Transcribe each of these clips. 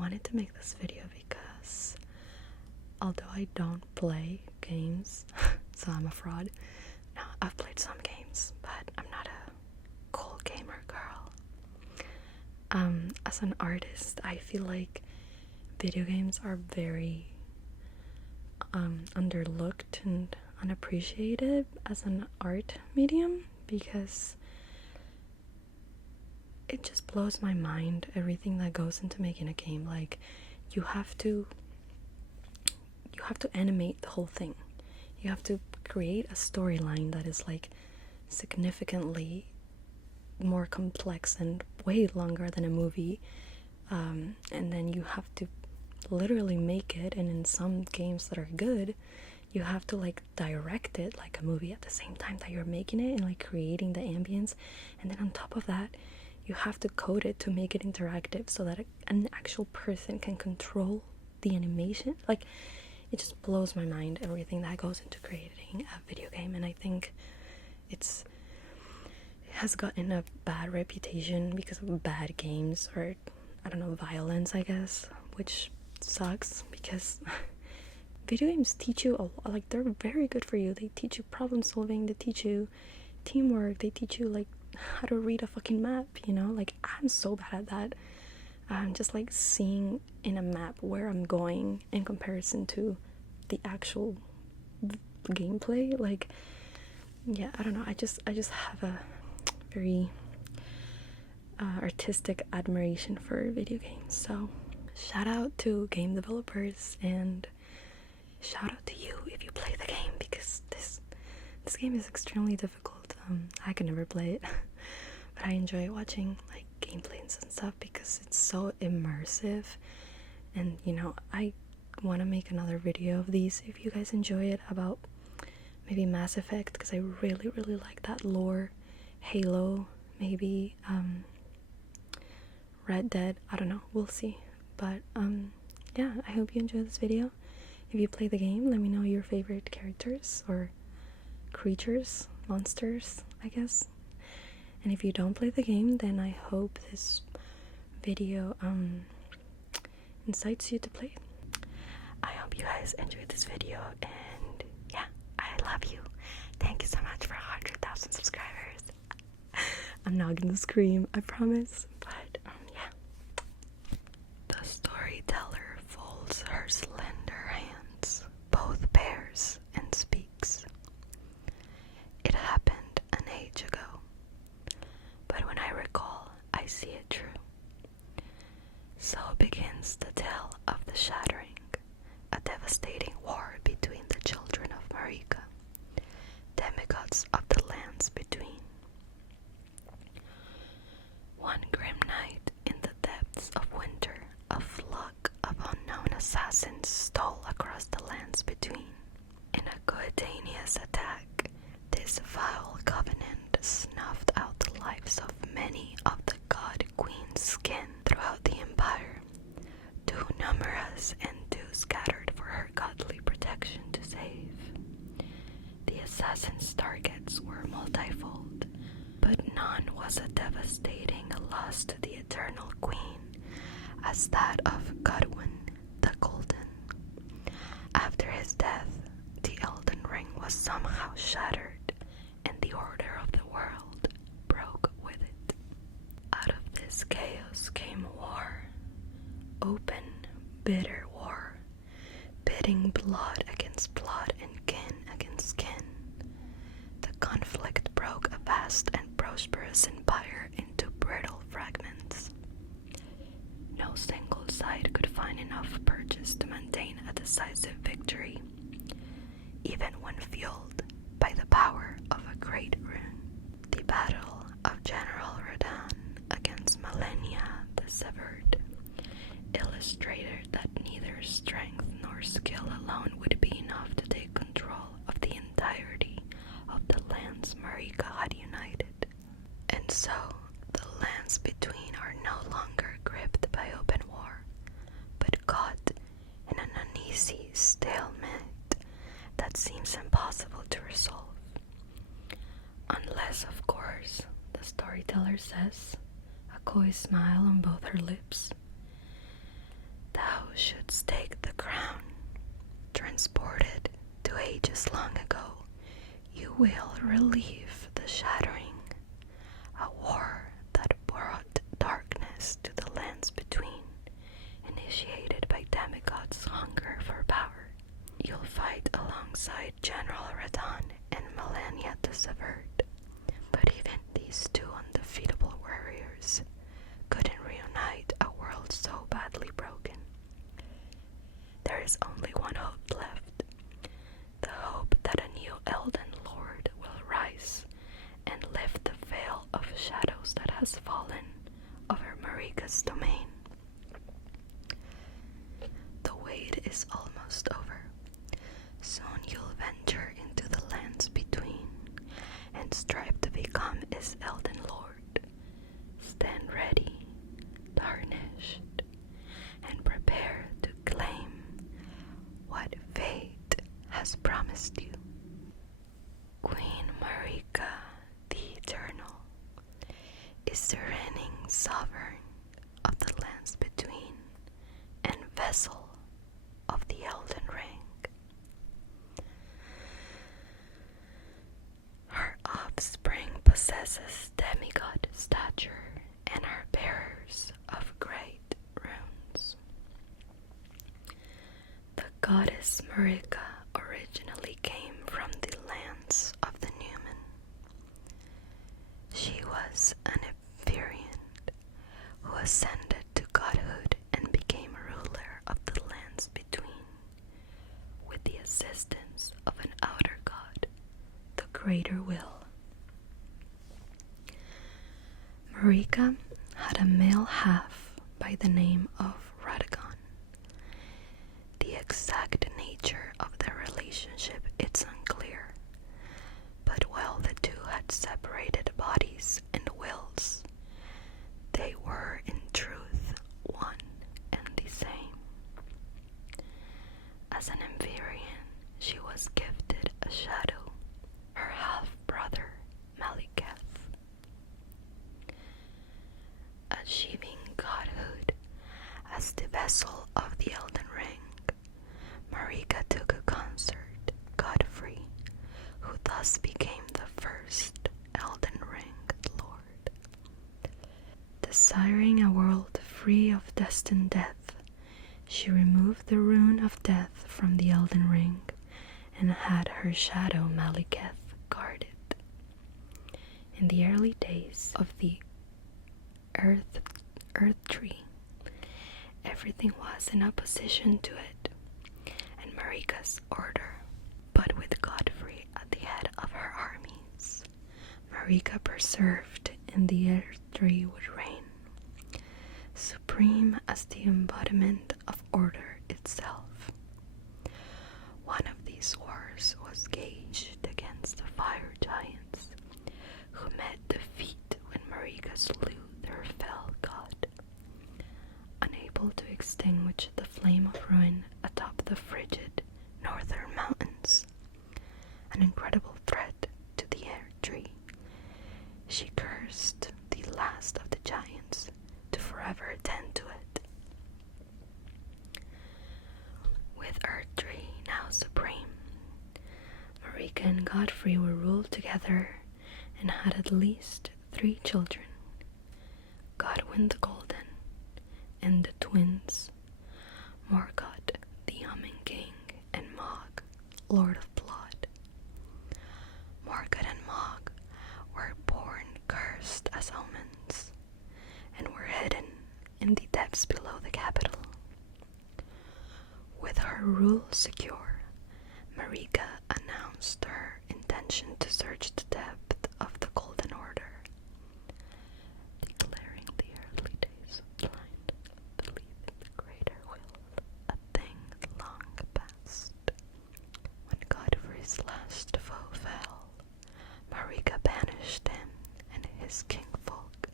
wanted to make this video because although I don't play games, so I'm a fraud. No, I've played some games, but I'm not a cool gamer girl. As an artist, I feel like video games are very underlooked and unappreciated as an art medium, because it just blows my mind everything that goes into making a game. Like, you have to animate the whole thing. You have to create a storyline that is like significantly more complex and way longer than a movie, and then you have to literally make it, and in some games that are good, you have to like direct it like a movie at the same time that you're making it and like creating the ambience, and then on top of that you have to code it to make it interactive so that an actual person can control the animation. Like, it just blows my mind everything that goes into creating a video game, and I think it has gotten a bad reputation because of bad games, or I don't know, violence, I guess, which sucks because video games teach you a lot. Like, they're very good for you. They teach you problem solving, they teach you teamwork, they teach you like how to read a fucking map, you know? Like, I'm so bad at that. Just like seeing in a map where I'm going in comparison to the actual gameplay. Like, yeah, I don't know, I just have a very artistic admiration for video games. So shout out to game developers, and shout out to you if you play the game, because this game is extremely difficult. I can never play it, but I enjoy watching like gameplays and stuff because it's so immersive. And you know, I want to make another video of these if you guys enjoy it, about maybe Mass Effect, because I really like that lore. Halo, maybe Red Dead, I don't know, we'll see. But yeah, I hope you enjoy this video. If you play the game, let me know your favorite characters or creatures, monsters, I guess. And if you don't play the game, then I hope this video incites you to play it. I hope you guys enjoyed this video, and yeah, I love you. Thank you so much for 100,000 subscribers. I'm not gonna scream, I promise, but yeah. The storyteller folds her slender hands, both pairs, and speaks. It happened an age ago, but when I recall, I see it true. So begins the tale of the shattering, a devastating war between the children of Marika, demigods of the lands between. One grim night in the depths of winter, a flock of unknown assassins stole across the lands between. In a coetaneous attack, this vile covenant snuffed out the lives of many of the god queen's skin throughout the empire, too numerous and too scattered for her godly protection to save. The assassins' targets were multifold, but none was a devastating loss to the eternal queen as that of Godwin the Golden. After his death, the Elden Ring was somehow shattered, and the order of the world broke with it. Out of this chaos came war, open, bitter war, pitting blood against blood and kin against kin. The conflict broke a vast and prosperous empire into brittle fragments. No single side could find enough purchase to maintain a decisive victory, even when fueled by the power of a great rune. The battle of General Radagon against Malenia the Severed illustrated that neither strength nor skill alone would be enough to take control of the entirety of the lands Marika had united. And so, the lands between are no longer gripped by open war, but caught in an uneasy stalemate that seems impossible to resolve. Unless, of course, the storyteller says, a coy smile on both her lips, should stake the crown. Transported to ages long ago, you will relieve the shattering, a war that brought darkness to the lands between, initiated by demigods' hunger for power. You'll fight alongside General Radagon and Melania the Severed, but even these two undefeatable warriors couldn't reunite a world so badly broken. There is only one hope left, the hope that a new Elden Lord will rise and lift the veil of shadows that has fallen over Marika's domain. The wait is almost over. Soon you'll venture into the lands between and strive to become his Elden Lord. Stand ready, tarnished, and prepare to claim what fate has promised you. Queen Marika, the Eternal, is the reigning sovereign of the lands between and vessel of the Elden Ring. Her offspring possesses demigod stature and are bearers of great runes. The goddess Marika originally came from the lands of the Numen. She was an Ephirian who ascended to godhood and became ruler of the lands between, with the assistance of an outer god, the Greater Will. Marika had a male half by the name of Radagon. The exact nature of their relationship is unclear, but while the two had separated bodies and wills, they were in truth one and the same. As an Empyrean, she was gifted a shadow, her half-brother Maliketh. Achieving godhood as the vessel of the Elden Ring, Marika took a consort, Godfrey, who thus became the first Elden Ring Lord. Desiring a world free of destined death, she removed the rune of death from the Elden Ring and had her shadow Maliketh guard it. In the early days of the Earth Tree, everything was in opposition to it and Marika's order, but with Godfrey at the head of her armies, Marika preserved in the Earth Tree would reign, supreme as the embodiment of order itself. One of these wars was gauged against the fire giants, who met defeat when Marika slew their fell god. Unable to extinguish the flame of ruin atop the frigid northern mountains, an incredible threat to the Earth Tree, she cursed the last of the giants to forever attend to it. With Earth Tree now supreme, Marika and Godfrey were ruled together and had at least 3 children, Godwyn the Golden and the twins, Morgoth the Humming King and Mog, Lord of Blood. Morgoth and Mog were born cursed as omens and were hidden in the depths below the capital. With her rule secure, Marika announced her intention to search the depth of the Golden Order, declaring the early days of blind belief in the Greater Will a thing long past. When Godfrey's last foe fell, Marika banished him and his kingfolk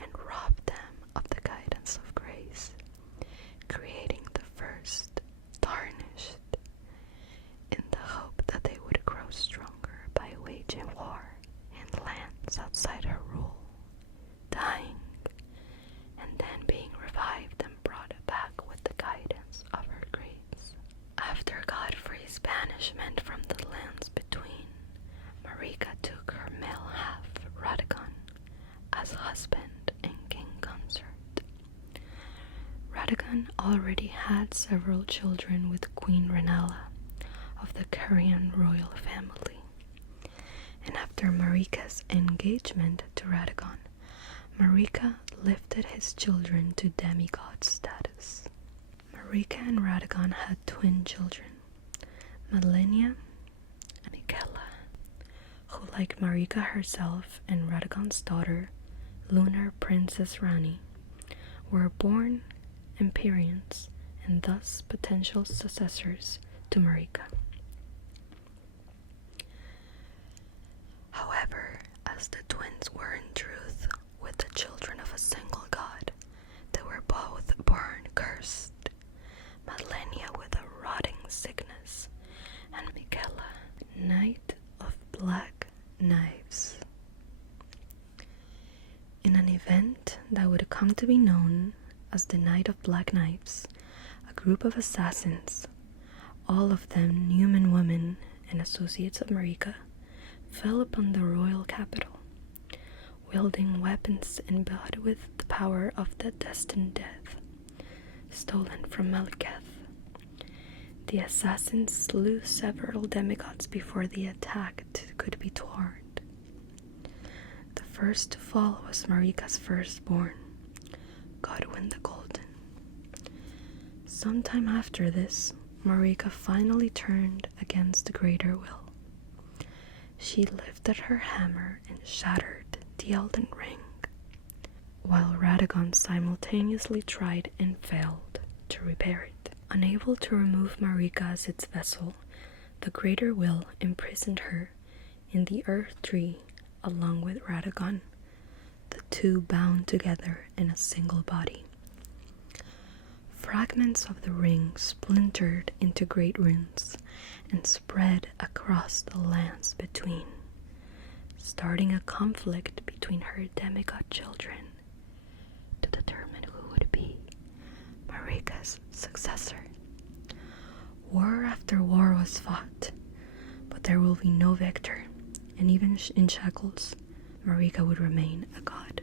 and robbed them of the guidance of grace, creating the first tarnished, in the hope that they would grow stronger by waging war. Radagon already had several children with Queen Rennala of the Carian royal family, and after Marika's engagement to Radagon, Marika lifted his children to demigod status. Marika and Radagon had twin children, Malenia and Michaela, who, like Marika herself and Radagon's daughter, Lunar Princess Rani, were born Empyreans and thus potential successors to Marika. However, as the twins were in truth with the children of a single god, they were both born cursed, Malenia with a rotting sickness, and Michaela, Knight of Black Knives. In an event that would come to be known as the Night of Black Knives, a group of assassins, all of them human women and associates of Marika, fell upon the royal capital, wielding weapons imbued with the power of the destined death, stolen from Malekith. The assassins slew several demigods before the attack could be thwarted. The first to fall was Marika's firstborn, Godwyn the Golden. Sometime after this, Marika finally turned against the greater will. She lifted her hammer and shattered the Elden Ring, while Radagon simultaneously tried and failed to repair it. Unable to remove Marika as its vessel, the greater will imprisoned her in the Earth Tree along with Radagon, the two bound together in a single body. Fragments of the ring splintered into great runes and spread across the lands between, starting a conflict between her demigod children to determine who would be Marika's successor. War after war was fought, but there will be no victor, and even in shackles, Marika would remain a god.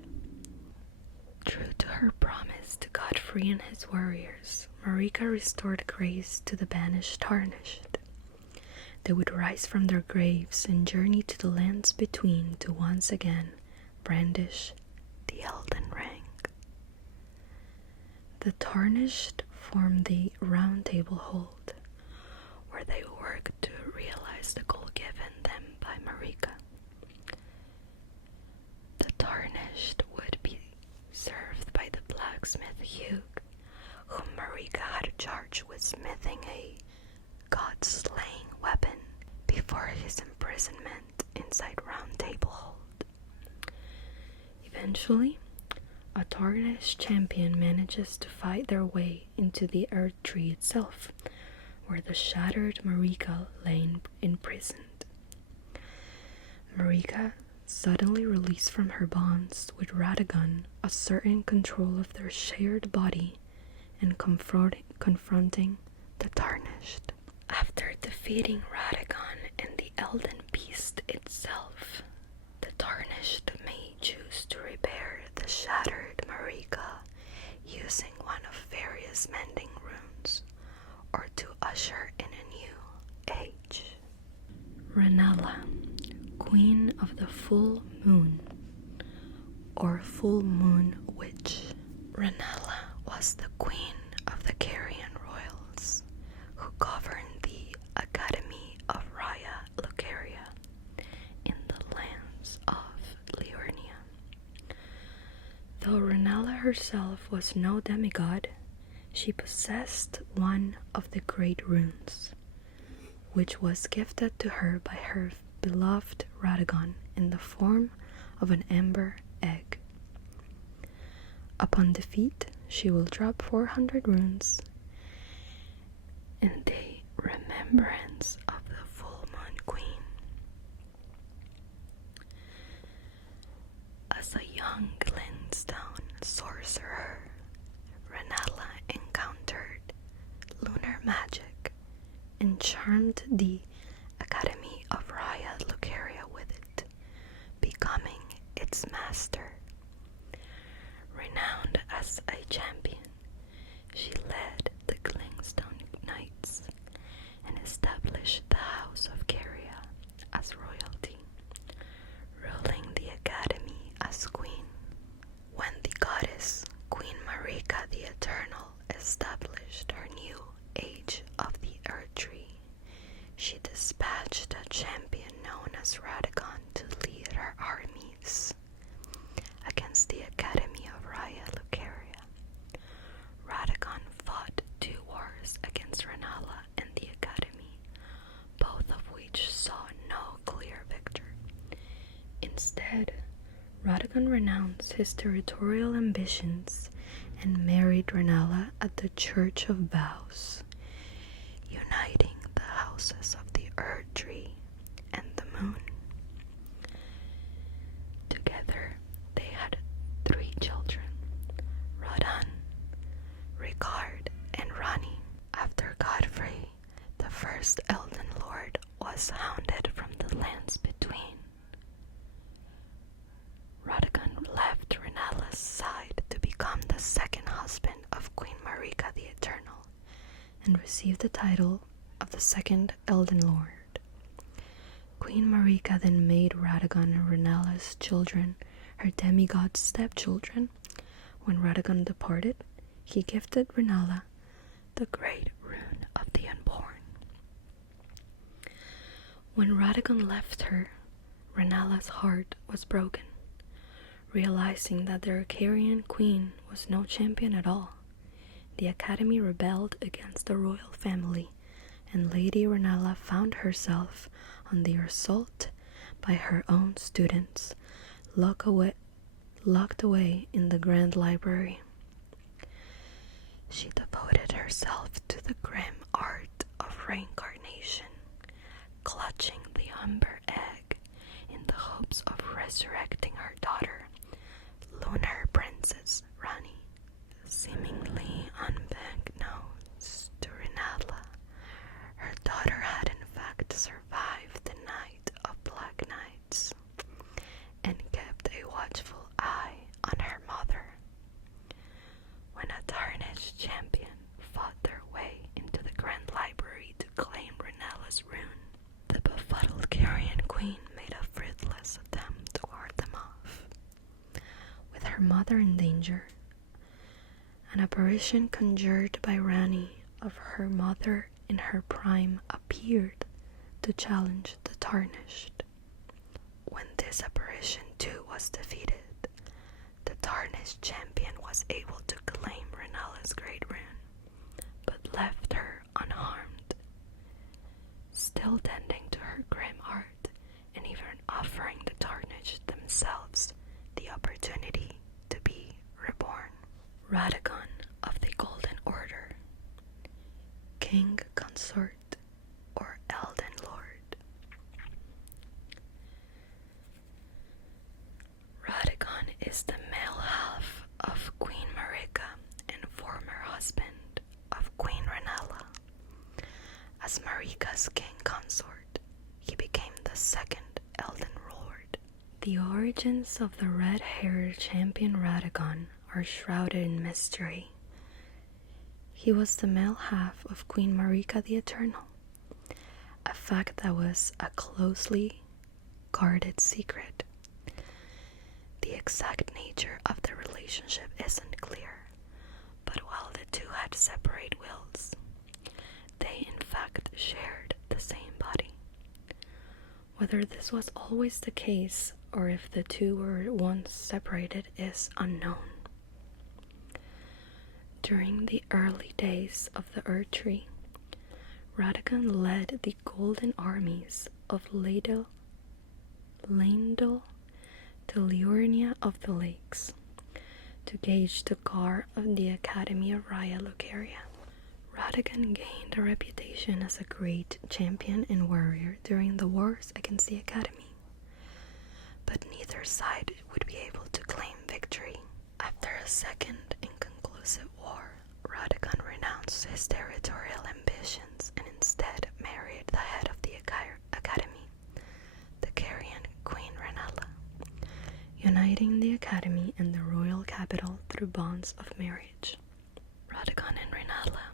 True to her promise to Godfrey and his warriors, Marika restored grace to the banished Tarnished. They would rise from their graves and journey to the lands between to once again brandish the Elden Ring. The Tarnished formed the Round Table Hold, where they worked to realize the goal given them by Marika. The Tarnished would be served by the blacksmith Hugh, whom Marika had charged with smithing a god-slaying weapon before his imprisonment inside Round Table Hold. Eventually, a Tarnished champion manages to fight their way into the Earth Tree itself, where the shattered Marika lay imprisoned. Marika, suddenly released from her bonds with Radagon, asserting control of their shared body and confronting the Tarnished. After defeating Radagon and the Elden Beast itself, the Tarnished may choose to repair the shattered Marika using one of various mending runes, or to usher in a new age. Rennala, Queen of the Full Moon, or Full Moon Witch. Rennala was the queen of the Carian royals, who governed the Academy of Raya Lucaria in the lands of Liurnia. Though Rennala herself was no demigod, she possessed one of the great runes, which was gifted to her by her beloved Radagon in the form of an ember egg. Upon defeat, she will drop 400 runes in the remembrance of the Full Moon Queen. As a young glintstone sorcerer, Rennala encountered lunar magic and charmed the Academy of Raya Lucaria with it, becoming its master. Renowned as a champion, she Radagon renounced his territorial ambitions and married Rennala at the Church of Vows, uniting the houses of the Earth Tree and the Moon. Together, they had 3 children, Radan, Ricard, and Rani. After Godfrey, the first Elden Lord, was hounded from the lands between, Radagon left Rennala's side to become the second husband of Queen Marika the Eternal, and received the title of the second Elden Lord. Queen Marika then made Radagon and Rennala's children her demigod stepchildren. When Radagon departed, he gifted Rennala the great rune of the Unborn. When Radagon left her, Rennala's heart was broken. Realizing that the Arcarian queen was no champion at all, the Academy rebelled against the royal family, and Lady Rennala found herself on the assault by her own students, locked away in the Grand Library. She devoted herself to the grim art of reincarnation, clutching the Umber egg in the hopes of resurrecting her daughter, Lunar Princess Rani. Seemingly unbeknownst to Rennala, her daughter had in fact survived the night of Black Nights and kept a watchful eye on her mother. When a tarnished champion fought their way into the Grand Library to claim Rennala's rune, the befuddled Carian queen made a fruitless attempt to ward them off. With her mother in danger, an apparition conjured by Rani of her mother in her prime appeared to challenge the Tarnished. When this apparition too was defeated, the Tarnished champion was able to claim Rennala's great rune, but left her unharmed, still tending to her grim art and even offering the Tarnished themselves the opportunity to be reborn. Radagon of the Golden Order, King Consort, or Elden Lord. Radagon is the male half of Queen Marika and former husband of Queen Rennala. As Marika's king consort, he became the second Elden Lord. The origins of the red-haired champion Radagon are shrouded in mystery. He was the male half of Queen Marika the Eternal, a fact that was a closely guarded secret. The exact nature of the relationship isn't clear, but while the two had separate wills, they in fact shared the same body. Whether this was always the case or if the two were once separated is unknown. During the early days of the Earth Tree, Radagon led the golden armies of Lendil to Liurnia of the Lakes to gauge the guard of the Academy of Raya Lucaria. Radagon gained a reputation as a great champion and warrior during the wars against the Academy, but neither side would be able to claim victory. After a second inconclusive war, Radagon renounced his territorial ambitions and instead married the head of the Academy, the Carian Queen Rennala, uniting the Academy and the royal capital through bonds of marriage. Radagon and Rennala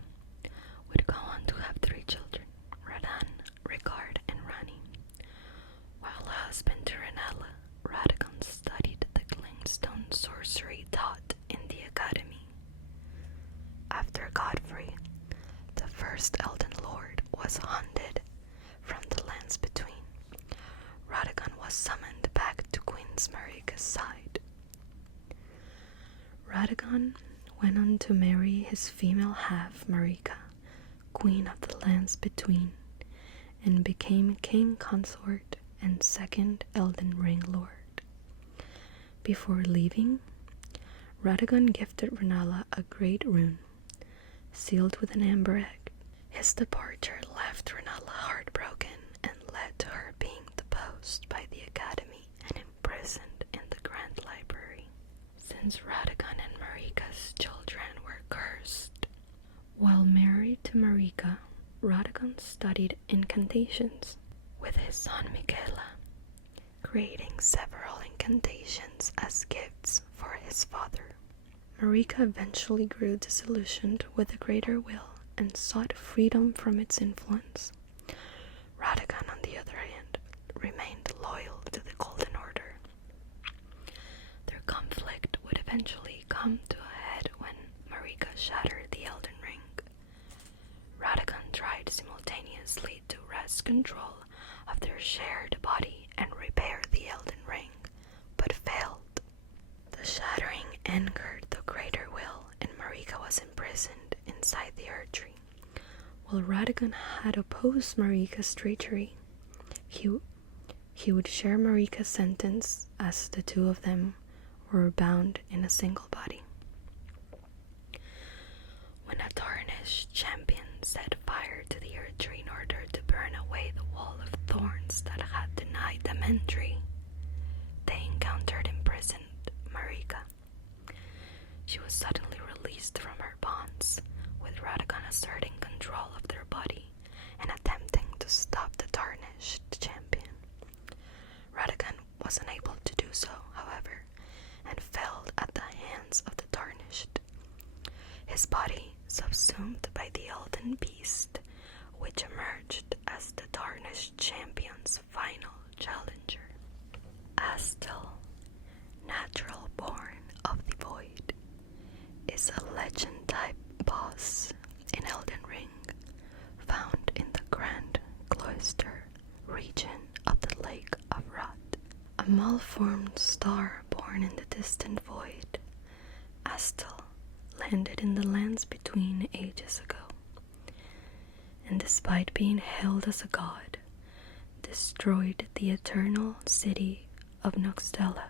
would go on to have 3 children, Radan, Ricard, and Rani. While husband to Rennala, Radagon studied the Glintstone sorcery taught in the Academy. After Godfrey, the first Elden Lord, was hunted from the lands between, Radagon was summoned back to Queen Marika's side. Radagon went on to marry his female half, Marika, Queen of the Lands Between, and became King Consort and second Elden Ring Lord. Before leaving, Radagon gifted Rennala a great rune, sealed with an amber egg. His departure left Rennala heartbroken and led to her being deposed by the Academy and imprisoned in the Grand Library, since Radagon and Marika's children were cursed. While married to Marika, Radagon studied incantations with his son Michaela, creating several incantations as gifts for his father. Marika eventually grew disillusioned with the greater will and sought freedom from its influence. Radagon, on the other hand, remained loyal to the Golden Order. Their conflict would eventually come to a head when Marika shattered the Elden Ring. Radagon tried simultaneously to wrest control of their shared body and repair the Elden Ring, but failed. The shattering angered the greater will, and Marika was imprisoned inside the Erdtree. While Radagon had opposed Marika's treachery, he would share Marika's sentence, as the two of them were bound in a single body. When a tarnished champion set fire to the Erdtree in order to burn away the wall of thorns that had denied them entry, they encountered imprisoned Marika. She was suddenly released from her bonds, with Radagon asserting control of their body and attempting to stop the tarnished champion. Radagon was unable to do so, however, and fell at the hands of the tarnished, his body subsumed by the Elden Beast, which emerged as the tarnished champion's final challenger. Astel, Naturalborn of the Void, is a legend-type boss in Elden Ring, found in the Grand Cloister region of the Lake of Rot. A malformed star born in the distant void, Astel landed in the lands between ages ago, and despite being hailed as a god, destroyed the eternal city of Noxtella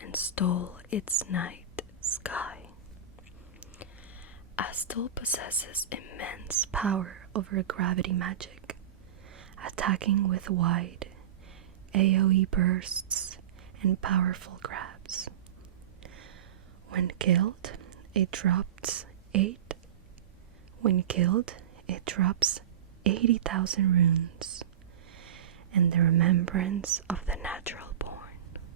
and stole its night sky. Astel possesses immense power over gravity magic, attacking with wide AoE bursts and powerful grabs. When killed, it drops 80,000 runes, and the remembrance of the Naturalborn